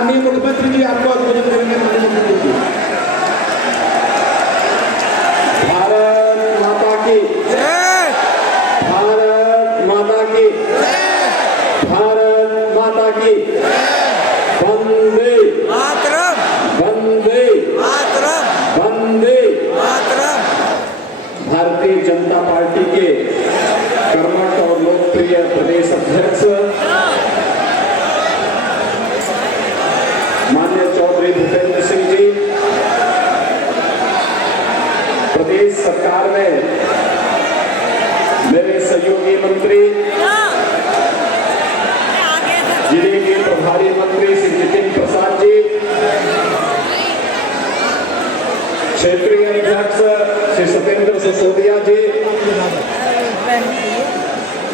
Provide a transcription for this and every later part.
माननीय मुख्यमंत्री जी आपको उद्बोधन करेंगे। माननीय मुख्यमंत्री जी। भारत माता की जय, भारत माता की जय, भारत माता की वंदे मातरम, वंदे मातरम, वंदे मातरम। भारतीय जनता पार्टी के कर्मठ और लोकप्रिय प्रदेश अध्यक्ष माननीय चौधरी भूपेंद्र सिंह जी, प्रदेश सरकार में मेरे सहयोगी मंत्री जिले के प्रभारी मंत्री श्री नितिन प्रसाद जी, क्षेत्रीय अध्यक्ष श्री सत्येंद्र सिसोदिया जी,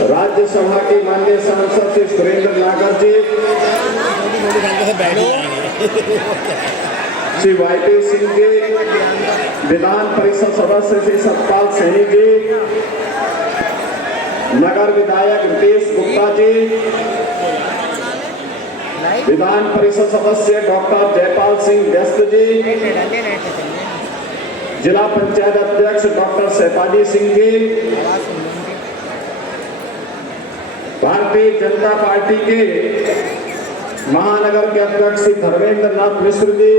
राज्यसभा के माननीय सांसद श्री सुरेंद्र नागर जी, श्री वाईपी सिंह जी, विधान परिषद सदस्य श्री सतपाल सैनी जी, नगर विधायक रितेश गुप्ता जी, विधान परिषद सदस्य डॉक्टर जयपाल सिंह व्यस्त जी, जिला पंचायत अध्यक्ष डॉक्टर सहपाली सिंह जी, भारतीय जनता पार्टी के महानगर के अध्यक्ष श्री धर्मेंद्र नाथ मिश्र जी,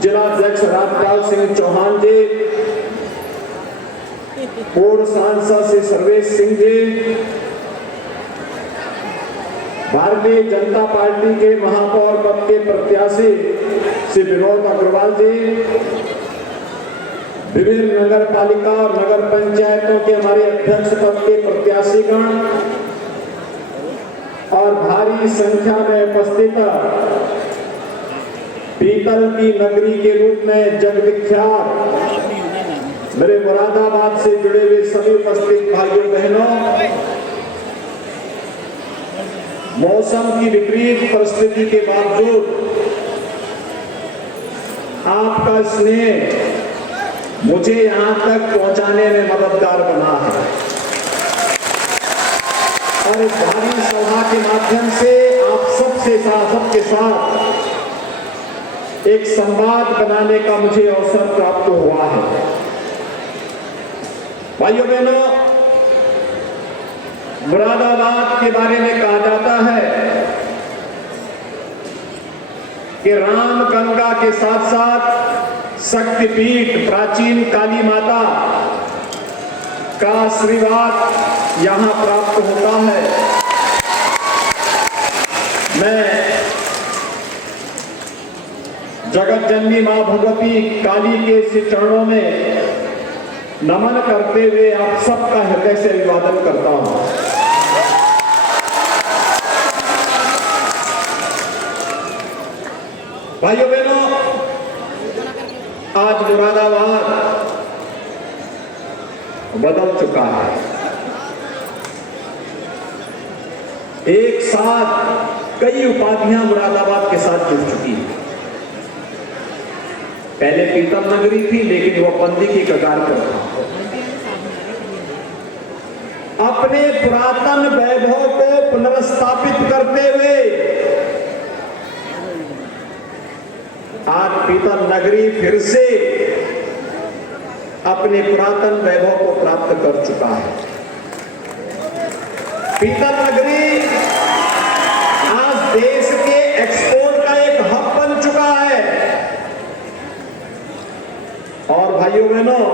जिला अध्यक्ष राजपाल सिंह चौहान जी, पूर्व सांसद श्री सर्वेश सिंह जी, भारतीय जनता पार्टी के महापौर पद के प्रत्याशी श्री विनोद अग्रवाल जी, विभिन्न नगर पालिका और नगर पंचायतों के हमारे अध्यक्ष पद के प्रत्याशीगण और भारी संख्या में उपस्थित पीतल की नगरी के रूप में जगविख्यात मेरे मुरादाबाद से जुड़े हुए सभी उपस्थित भाइयों बहनों, मौसम की विपरीत परिस्थिति के बावजूद आपका स्नेह मुझे यहां तक पहुंचाने में मददगार बना है और इस भारी सभा के माध्यम से आप सबके साथ एक संवाद बनाने का मुझे अवसर प्राप्त हुआ है। भाइयों बहनों, मुरादाबाद के बारे में कहा जाता है कि रामगंगा के साथ साथ शक्तिपीठ प्राचीन काली माता का आशीर्वाद यहां प्राप्त होता है। मैं जगत जननी मां भगवती काली के श्री चरणों में नमन करते हुए आप सबका हृदय से अभिवादन करता हूं। भाइयों बहनों, आज मुरादाबाद बदल चुका है। एक साथ कई उपाधियां मुरादाबाद के साथ जुड़ चुकी है। पहले पीतल नगरी थी, लेकिन वह बंदी की कगार पर था। अपने पुरातन वैभव को पुनर्स्थापित करते हुए आज पीतल नगरी फिर से अपने पुरातन वैभव को प्राप्त कर चुका है। पीतल नगरी आज देश के एक्सपोर्ट का एक हब बन चुका है। और भाइयों बहनों,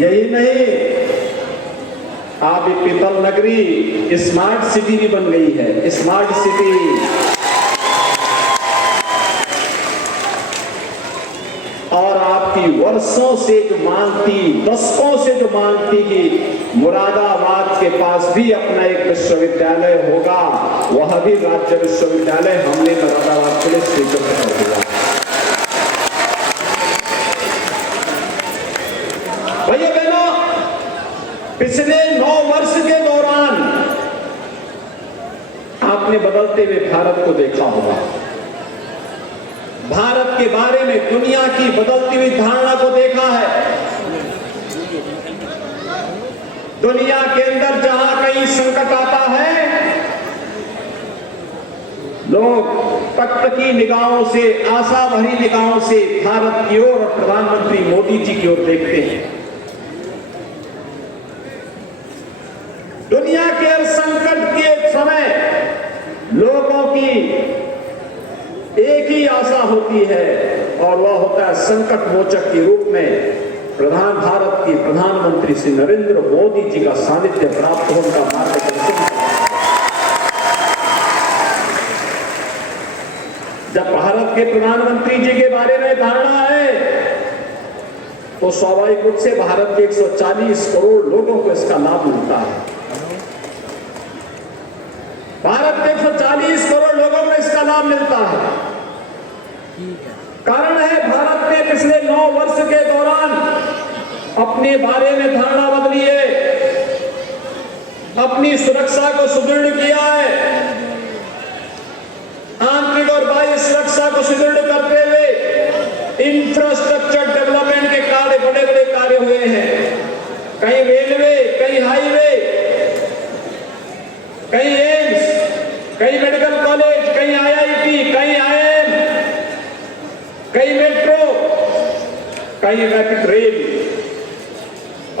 यही नहीं, आप ये पीतल नगरी स्मार्ट सिटी भी बन गई है। स्मार्ट सिटी और आपकी वर्षों से जो मांग थी, दशकों से जो मांग थी कि मुरादाबाद के पास भी अपना एक विश्वविद्यालय होगा, वह भी राज्य विश्वविद्यालय हमने मुरादाबाद के लिए स्वीकृत कर दिया। भैया बहनों, पिछले 9 वर्ष के दौरान आपने बदलते हुए भारत को देखा होगा। भारत के बारे में दुनिया की बदलती हुई धारणा को देखा है। दुनिया के अंदर जहां कहीं संकट आता है, लोग टकटकी निगाहों से, आशा भरी निगाहों से भारत की ओर और प्रधानमंत्री मोदी जी की ओर देखते हैं। दुनिया के हर संकट के समय लोगों की एक ही आशा होती है और वह होता है संकट मोचक के रूप में भारत की प्रधानमंत्री श्री नरेंद्र मोदी जी का सानिध्य प्राप्त हो, उनका मार्गदर्शन। जब भारत के प्रधानमंत्री जी के बारे में धारणा है तो स्वाभाविक रूप से भारत के 140 करोड़ लोगों को इसका लाभ मिलता है। भारत के 140 करोड़ लोगों को इसका लाभ मिलता है। कारण है भारत ने पिछले 9 वर्ष के दौरान अपने बारे में धारणा बदली है, अपनी सुरक्षा को सुदृढ़ किया है, आंतरिक और बाह्य सुरक्षा को सुदृढ़ करते हुए इंफ्रास्ट्रक्चर डेवलपमेंट के कार्य, बड़े बड़े कार्य हुए हैं। कहीं रेलवे, कहीं हाईवे, कहीं एम्स, कहीं मेडिकल कॉलेज, कहीं IIT, कहीं IIM, कहीं मेट्रो, कहीं रैपिड रेल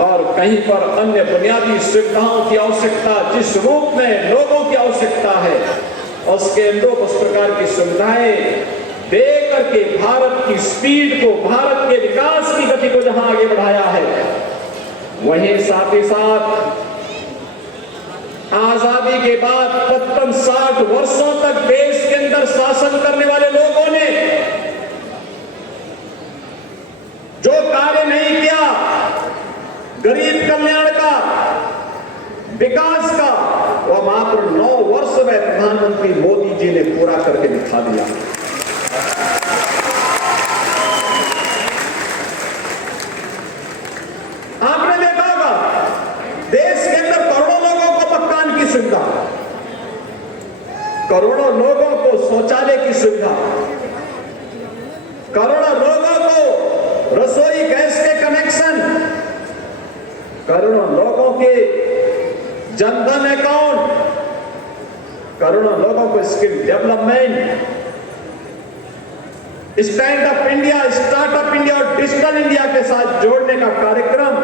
और कहीं पर अन्य बुनियादी सुविधाओं की आवश्यकता, जिस रूप में लोगों की आवश्यकता है उसके अनुरूप उस प्रकार की सुविधाएं दे करके भारत की स्पीड को, भारत के विकास की गति को जहां आगे बढ़ाया है, वहीं साथ ही साथ आजादी के बाद 55-60 वर्षों तक देश के अंदर शासन करने वाले लोगों ने जो कार्य नहीं किया, गरीब कल्याण का, विकास का, वह मात्र 9 वर्ष में प्रधानमंत्री मोदी जी ने पूरा करके दिखा दिया। आपने देखा होगा देश के अंदर करोड़ों लोगों को मकान की सुविधा, करोड़ों लोगों को शौचालय की सुविधा, करोड़ों लोगों को रसोई गैस के कनेक्शन, करोड़ों लोगों के जनधन अकाउंट, करोड़ों लोगों को skill development, stand up India, startup India और डिजिटल इंडिया के साथ जोड़ने का कार्यक्रम,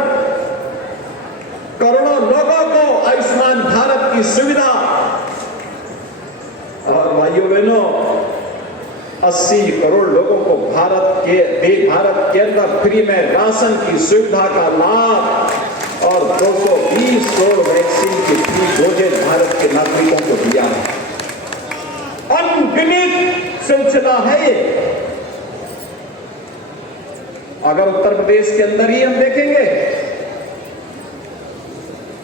करोड़ों लोगों को आयुष्मान भारत की सुविधा और भाइयों बहनों 80 करोड़ लोगों को भारत के अंदर फ्री में राशन की सुविधा का लाभ और 220 करोड़ वैक्सीन की फ्री डोजेज भारत के नागरिकों को दिया है। अनगिनत सिलसिला है ये। अगर उत्तर प्रदेश के अंदर ही हम देखेंगे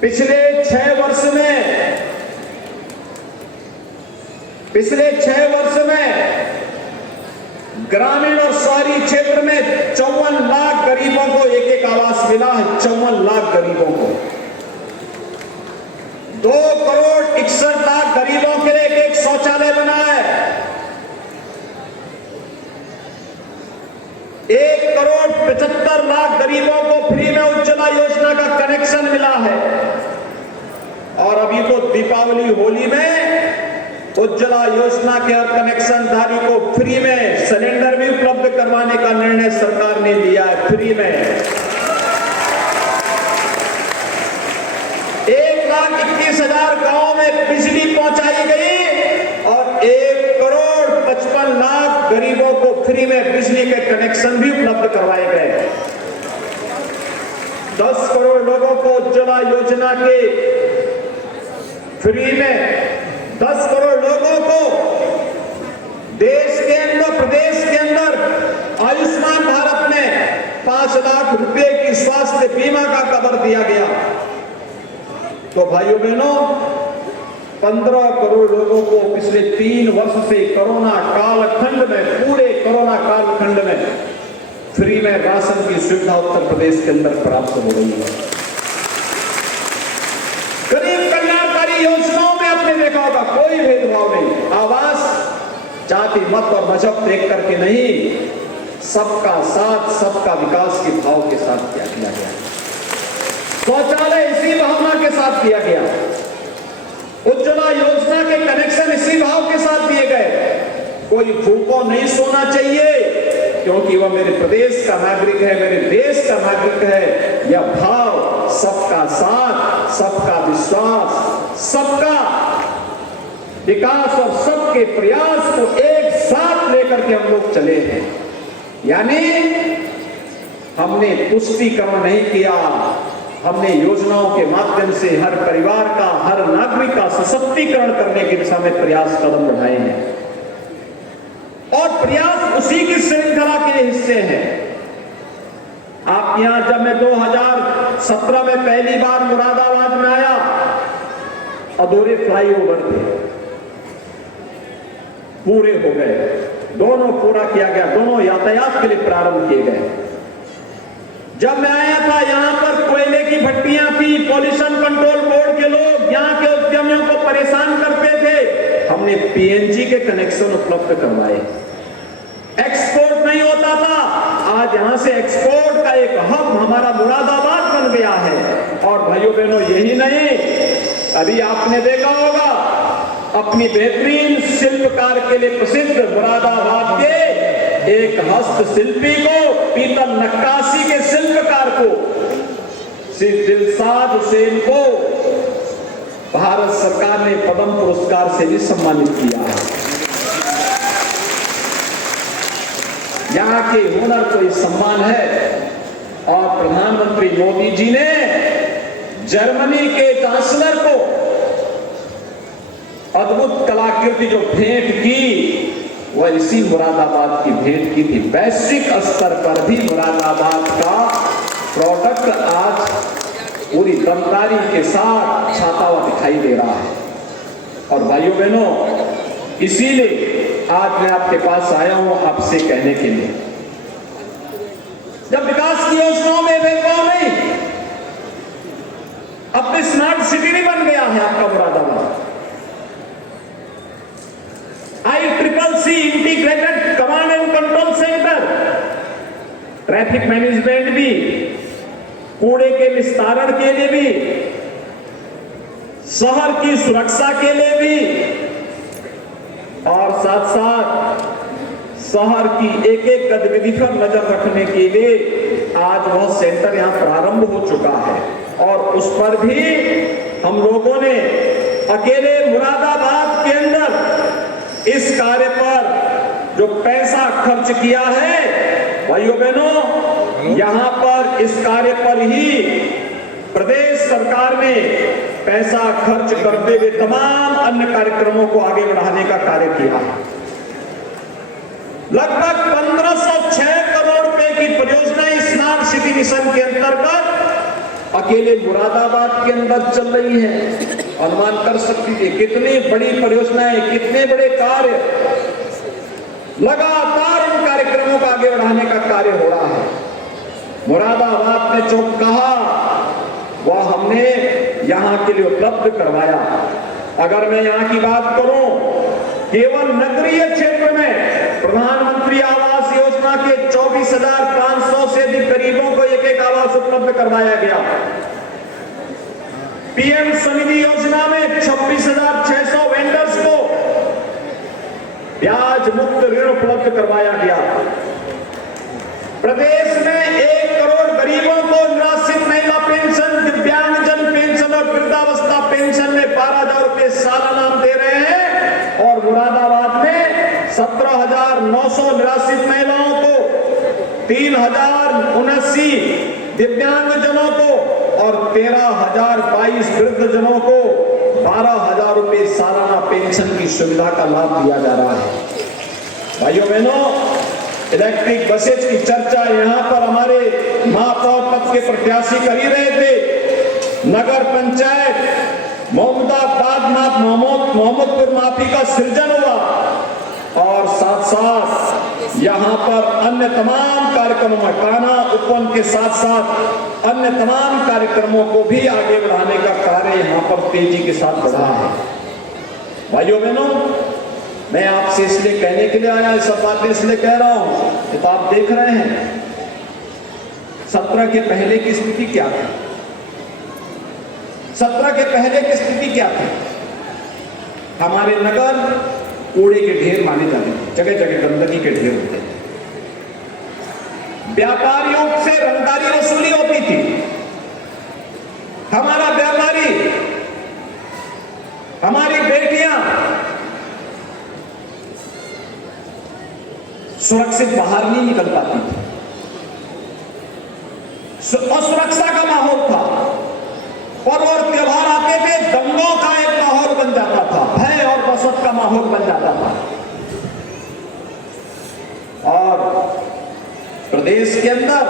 पिछले 6 वर्ष में ग्रामीण और शहरी क्षेत्र में 54 लाख गरीबों को एक आवास मिला है। 54 लाख गरीबों को, 2 करोड़ 61 लाख गरीबों के लिए एक शौचालय बना है, 1 करोड़ 75 लाख गरीबों को फ्री में उज्ज्वला योजना का कनेक्शन मिला है और अभी तो दीपावली होली में उज्ज्वला योजना के हर कनेक्शन धारी को फ्री में सिलेंडर भी उपलब्ध करवाने का निर्णय सरकार ने लिया है। फ्री में 1,21,000 गांवों में बिजली पहुंचाई गई और 1 करोड़ 55 लाख गरीबों को फ्री में बिजली के कनेक्शन भी उपलब्ध करवाए गए। 10 करोड़ लोगों को उज्ज्वला योजना के फ्री में, 10 करोड़ लोगों को देश के अंदर, प्रदेश के अंदर आयुष्मान भारत में 5 लाख रुपए की स्वास्थ्य बीमा का कवर दिया गया। तो भाइयों बहनों 15 करोड़ लोगों को पिछले 3 वर्ष से कोरोना कालखंड में, पूरे कोरोना कालखंड में फ्री में राशन की सुविधा उत्तर प्रदेश के अंदर प्राप्त हो रही है। गरीब कल्याणकारी योजनाओं में आपने देखा होगा कोई भेदभाव नहीं, आवास जाति मत और मजहब देख करके नहीं, सबका साथ, सबका विकास के भाव के साथ किया गया। शौचालय इसी भावना के साथ किया गया, उज्ज्वला योजना के कनेक्शन इसी भाव के साथ दिए गए। कोई भूखों नहीं सोना चाहिए, क्योंकि वह मेरे प्रदेश का नागरिक है, मेरे देश का नागरिक है। यह भाव, सबका साथ, सबका विश्वास, सबका विकास और सबके प्रयास को एक साथ लेकर के हम लोग चले हैं। यानी हमने तुष्टीकरण नहीं किया, हमने योजनाओं के माध्यम से हर परिवार का, हर नागरिक का सशक्तिकरण करने की दिशा में प्रयास कदम बढ़ाए हैं, और प्रयास उसी की श्रृंखला के हिस्से हैं। आप यहां, जब मैं 2017 में पहली बार मुरादाबाद में आया, अधूरे फ्लाईओवर थे, पूरे हो गए, दोनों पूरा किया गया, दोनों यातायात के लिए प्रारंभ किए गए। जब मैं आया था, यहां पर कोयले की भट्टियां थी, पॉल्यूशन कंट्रोल बोर्ड के लोग यहां के उद्यमियों को परेशान करते थे, हमने पीएनजी के कनेक्शन उपलब्ध करवाए। एक्सपोर्ट नहीं होता था, आज यहां से एक्सपोर्ट का एक हब हमारा मुरादाबाद बन गया है। और भाइयों बहनों, यही नहीं, अभी आपने देखा होगा अपनी बेहतरीन शिल्पकार के लिए प्रसिद्ध मुरादाबाद के एक हस्तशिल्पी को, पीतल नक्काशी के शिल्पकार को, श्री दिलशाद हुसैन को भारत सरकार ने पद्म पुरस्कार से भी सम्मानित किया है। यहां के हुनर को सम्मान है। और प्रधानमंत्री मोदी जी ने जर्मनी के चांसलर को अद्भुत कलाकृति जो भेंट की, वह इसी मुरादाबाद की भेंट की थी। वैश्विक स्तर पर भी मुरादाबाद का प्रोडक्ट आज पूरी दमदारी के साथ छाता हुआ दिखाई दे रहा है। और भाइयों बहनों, इसीलिए आज मैं आपके पास आया हूं आपसे कहने के लिए, जब विकास की योजनाओं में भेदभाव नहीं, अपनी स्मार्ट सिटी भी बन गया है आपका Moradabad. ICCC integrated command and control centre, traffic management भी, कूड़े के निस्तारण के लिए भी, शहर की सुरक्षा के लिए भी, और साथ साथ शहर की एक एक गतिविधि पर नजर रखने के लिए आज वह सेंटर यहां प्रारंभ हो चुका है। और उस पर भी हम लोगों ने अकेले मुरादाबाद के अंदर इस कार्य पर जो पैसा खर्च किया है, भाइयों बहनों, यहां पर इस कार्य पर ही प्रदेश सरकार ने पैसा खर्च करते हुए तमाम अन्य कार्यक्रमों को आगे बढ़ाने का कार्य किया है। लगभग 1506 करोड़ रुपए की परियोजना स्मार्ट सिटी मिशन के अंतर्गत अकेले मुरादाबाद के अंदर चल रही है। अनुमान कर सकती थी कितनी बड़ी परियोजनाएं, कितने बड़े कार्य, लगातार इन कार्यक्रमों को आगे बढ़ाने का कार्य हो रहा है। मुरादाबाद ने जो कहा वह हमने यहां के लिए उपलब्ध करवाया। अगर मैं यहां की बात करूं, केवल नगरीय क्षेत्र में प्रधानमंत्री आवास योजना के 24,500 से अधिक गरीबों को एक एक आवास उपलब्ध करवाया गया। पीएम स्वनिधि योजना में 26,600 वेंडर्स को ब्याज मुक्त ऋण उपलब्ध करवाया गया। प्रदेश में 1 करोड़ गरीबों को निराश्रित महिला पेंशन, दिव्यांगजन पेंशन और वृद्धावस्था पेंशन में 12,000 रुपए सालाना दे रहे हैं। और मुरादाबाद में 17,900 निराश्रित महिलाओं को, 3,079 दिव्यांगजनों को और 13,022 वृद्धजनों को 12,000 रुपए सालाना पेंशन की सुविधा का लाभ दिया जा रहा है। भाइयों बहनों, इलेक्ट्रिक बसेज की चर्चा यहां पर हमारे महापौर पद के प्रत्याशी कर ही रहे थे। नगर पंचायत मोहम्मदपुर माफी का सृजन हुआ और साथ साथ यहां पर अन्य तमाम कार्यक्रमों में कान्हा उपवन के साथ साथ अन्य तमाम कार्यक्रमों को भी आगे बढ़ाने का कार्य यहां पर तेजी के साथ बढ़ा है। भाइयों बहनों, मैं आपसे इसलिए कहने के लिए आया, ये सब बातें इसलिए कह रहा हूं, ये तो आप देख रहे हैं 17 के पहले की स्थिति क्या थी। 17 के पहले की स्थिति क्या थी? हमारे नगर कूड़े के ढेर माने जाते थे, जगह जगह गंदगी के ढेर होते थे। व्यापारियों से रंगदारी वसूली होती थी। हमारा व्यापारी, हमारी बेटियां सुरक्षित बाहर नहीं निकल पाती थी। असुरक्षा का माहौल था। पर्व और त्योहार आते थे, दंगों का एक माहौल बन जाता था, भय और दहशत का माहौल बन जाता था। और प्रदेश के अंदर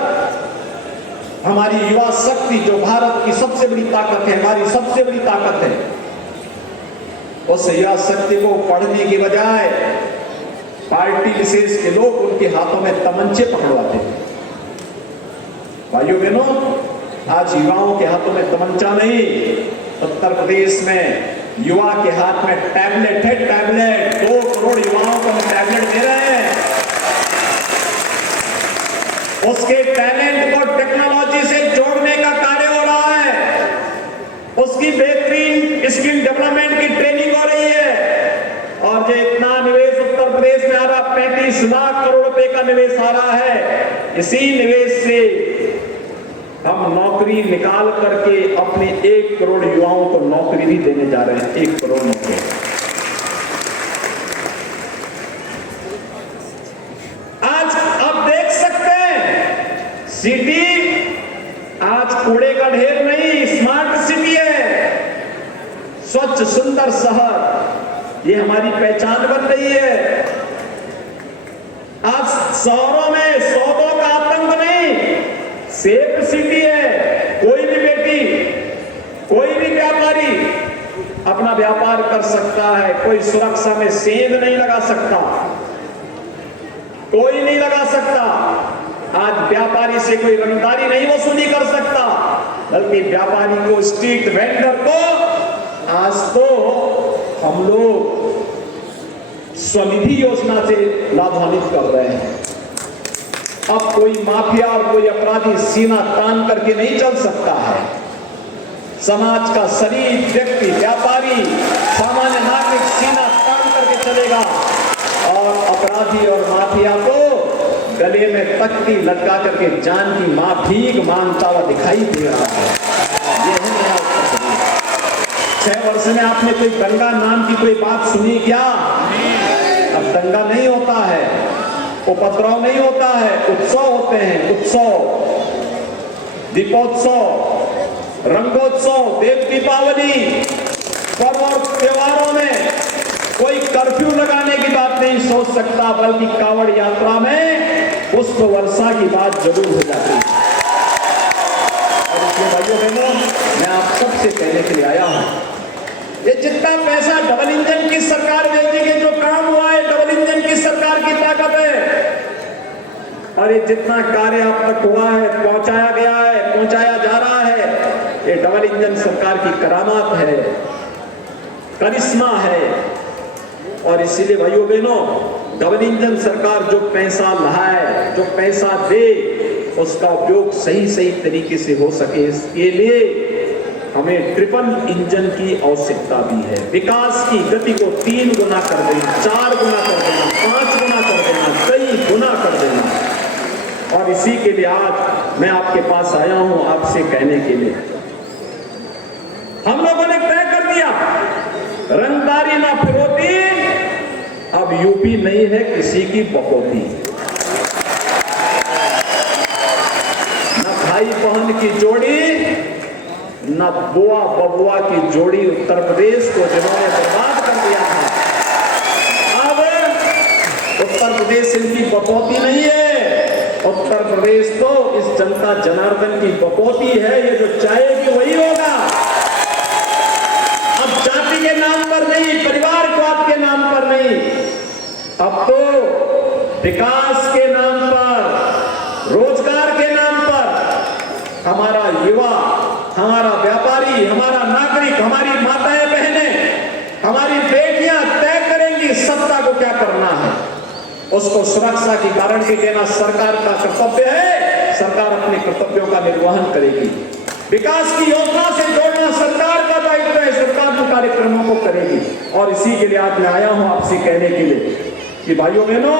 हमारी युवा शक्ति, जो भारत की सबसे बड़ी ताकत है, हमारी सबसे बड़ी ताकत है, उस युवा शक्ति को पढ़ने की बजाय पार्टी विशेष के लोग उनके हाथों में तमंचे पकड़वाते थे। भाइयों बहनों, आज युवाओं के हाथों में तमंचा नहीं, उत्तर प्रदेश में युवा के हाथ में टैबलेट है। टैबलेट 2 करोड़ युवाओं को हम टैबलेट दे रहे हैं। उसके टैलेंट को टेक्नोलॉजी से जोड़ने का कार्य हो रहा है। उसकी बेहतरीन स्किल डेवलपमेंट की ट्रेनिंग हो रही है। और जो इतना निवेश उत्तर प्रदेश में आ रहा, 35 लाख करोड़ रुपए का निवेश आ रहा है, इसी निवेश से हम नौकरी निकाल करके अपने 1 करोड़ युवाओं को नौकरी भी देने जा रहे हैं। 1 करोड़ नौकरी। आज आप देख सकते हैं, सिटी आज कूड़े का ढेर नहीं, स्मार्ट सिटी है। स्वच्छ सुंदर शहर, ये हमारी पहचान बन रही है। आज शहरों में सौदों का आतंक नहीं, सेफ सिटी है। कोई भी बेटी, कोई भी व्यापारी अपना व्यापार कर सकता है। कोई सुरक्षा में सेंध नहीं लगा सकता, कोई नहीं लगा सकता। आज व्यापारी से कोई रंगदारी नहीं वसूली कर सकता, बल्कि व्यापारी को, स्ट्रीट वेंडर को आज तो हम लोग स्वनिधि योजना से लाभान्वित कर रहे हैं। अब कोई माफिया और कोई अपराधी सीना तान करके नहीं चल सकता है। समाज का शरीफ व्यक्ति, व्यापारी, सामान्य नागरिक सीना तान करके चलेगा और अपराधी और माफिया को गले में तख्ती लटका करके जान की भीख मांगता हुआ दिखाई दे रहा है। ये है नया उत्तर प्रदेश। 6 वर्ष में आपने कोई दंगा नाम की कोई बात सुनी क्या? अब दंगा नहीं होता है, उपद्रव नहीं होता है, उत्सव होते हैं। उत्सव, दीपोत्सव, रंगोत्सव, देव दीपावली, पर्व और त्योहारों में कोई कर्फ्यू लगाने की बात नहीं सोच सकता, बल्कि कांवड़ यात्रा में पुष्प वर्षा की बात जरूर हो जाती है। और इसलिए भाइयों बहनों, मैं आप सबसे कहने के लिए आया हूं, ये जितना पैसा डबल इंजन की सरकार देती है, जो काम हुआ है डबल इंजन की सरकार की ताकत है। और ये जितना कार्य अब तक हुआ है, पहुंचाया गया है, पहुंचाया जा रहा है, ये डबल इंजन सरकार की करामात है, करिश्मा है। और इसीलिए भाइयों बहनों, डबल इंजन सरकार जो पैसा लाए, जो पैसा दे, उसका उपयोग सही तरीके से हो सके, इसके लिए हमें ट्रिपल इंजन की आवश्यकता भी है। विकास की गति को 3 गुना कर देना, 4 गुना कर देना, 5 गुना कर देना, कई गुना कर देना। और इसी के लिए आज मैं आपके पास आया हूं, आपसे कहने के लिए, हम लोगों ने तय कर दिया, रंगदारी ना फिरौती, अब यूपी नहीं है किसी की बकौती। न भाई बहन की जोड़ी, न बुआ बबुआ की जोड़ी उत्तर प्रदेश को जिन्होंने बर्बाद कर दिया था। अब उत्तर प्रदेश इनकी बकौती नहीं है, उत्तर प्रदेश तो इस जनता जनार्दन की बकौती है। ये जो चाहेगी वही होगा। अब जाति के नाम पर नहीं, परिवारवाद के नाम पर नहीं, अब तो विकास के नाम पर, रोजगार के नाम पर हमारा युवा, हमारा व्यापारी, हमारा नागरिक, हमारी माताएं बहनें, हमारी बेटियां तय करेंगी सत्ता को क्या करना है। उसको सुरक्षा की गारंटी देना सरकार का कर्तव्य है। सरकार अपने कर्तव्यों का निर्वहन करेगी। विकास की योजना से जोड़ना सरकार का दायित्व है, सरकार के कार्यक्रमों को करेगी। और इसी के लिए आज मैं आया हूं आपसे कहने के लिए कि भाइयों बहनों,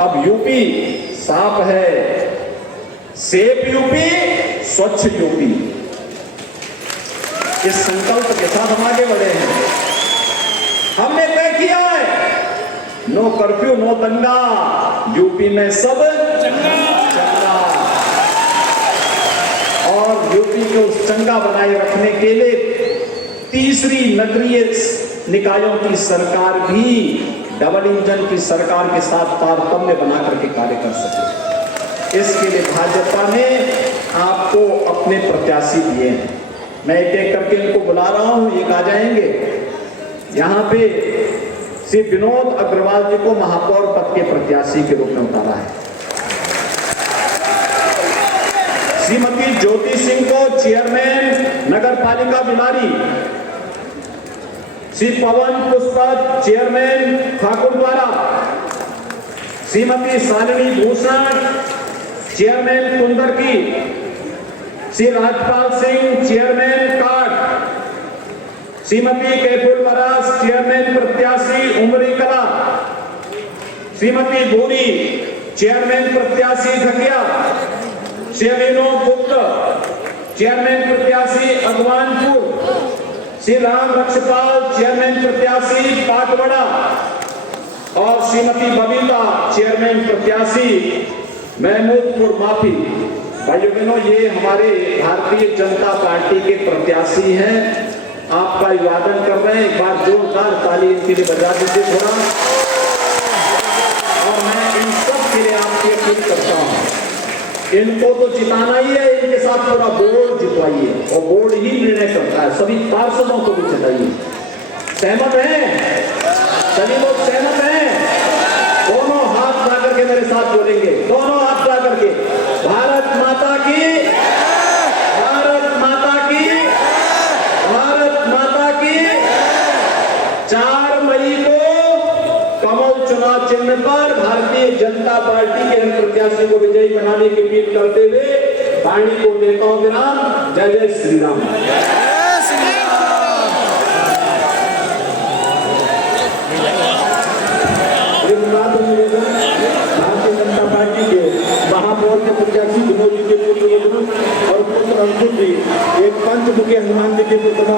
अब यूपी साफ है, सेफ यूपी, स्वच्छ यूपी, इस संकल्प के साथ हम आगे बढ़े हैं। हमने तय किया है, नो कर्फ्यू नो दंगा, यूपी में सब चंगा। और यूपी को चंगा बनाए रखने के लिए तीसरी नगरीय निकायों की सरकार भी डबल इंजन की सरकार के साथ तारतम्य बना करके कार्य कर सके। इसके लिए भाजपा ने आपको अपने प्रत्याशी दिए हैं। मैं एक एक करके इनको बुला रहा हूं, ये आ जाएंगे। यहां पे श्री विनोद अग्रवाल जी को महापौर पद के प्रत्याशी के रूप में उतारा है। श्रीमती ज्योति सिंह को चेयरमैन नगर पालिका Bilari, Shri Pawan Pushpat chairman Thakurdwara, Shrimati Shalini Bhushan chairman Kundarki, Shri Rajpal Singh chairman Kanth, Shrimati कैफुल बरास chairman प्रत्याशी उमरी कला, श्रीमती भूरी चेयरमैन प्रत्याशी धकिया, श्री अभिनव गुप्त चेयरमैन प्रत्याशी अगवानपुर, श्री राम रक्षपाल चेयरमैन प्रत्याशी पाटवड़ा और श्रीमती बबीता चेयरमैन प्रत्याशी महमूदपुर माफी। भाइयों बहनों, ये हमारे भारतीय जनता पार्टी के प्रत्याशी हैं। आपका अभिवादन कर रहे हैं, एक बार जोरदार ताली इनके लिए बजा दीजिए थोड़ा। और मैं इन सब के लिए आपकी अपील करता हूं, इनको तो जिताना ही है, इनके साथ पूरा बोर्ड जितवाइए और बोर्ड ही निर्णय करता है। सभी पार्षदों को भी जिताइए। सहमत हैं? सभी लोग सहमत हैं? दोनों हाथ ला करके मेरे साथ बोलेंगे, दोनों हाथ ला करके, भारत माता की, भारत माता की, भारत माता की। 4 मई को कमल चुनाव चिन्ह पर भारतीय जनता पार्टी के प्रत्याशी को विजयी बनाने की अपील करते हुए वाणी को देता हूं विराम। जय जय श्री राम। भारतीय जनता पार्टी के महापौर के प्रत्याशी विनोद जी के और पुत्र अंकुर जी एक पंचमुखी हनुमान जी के पुत्र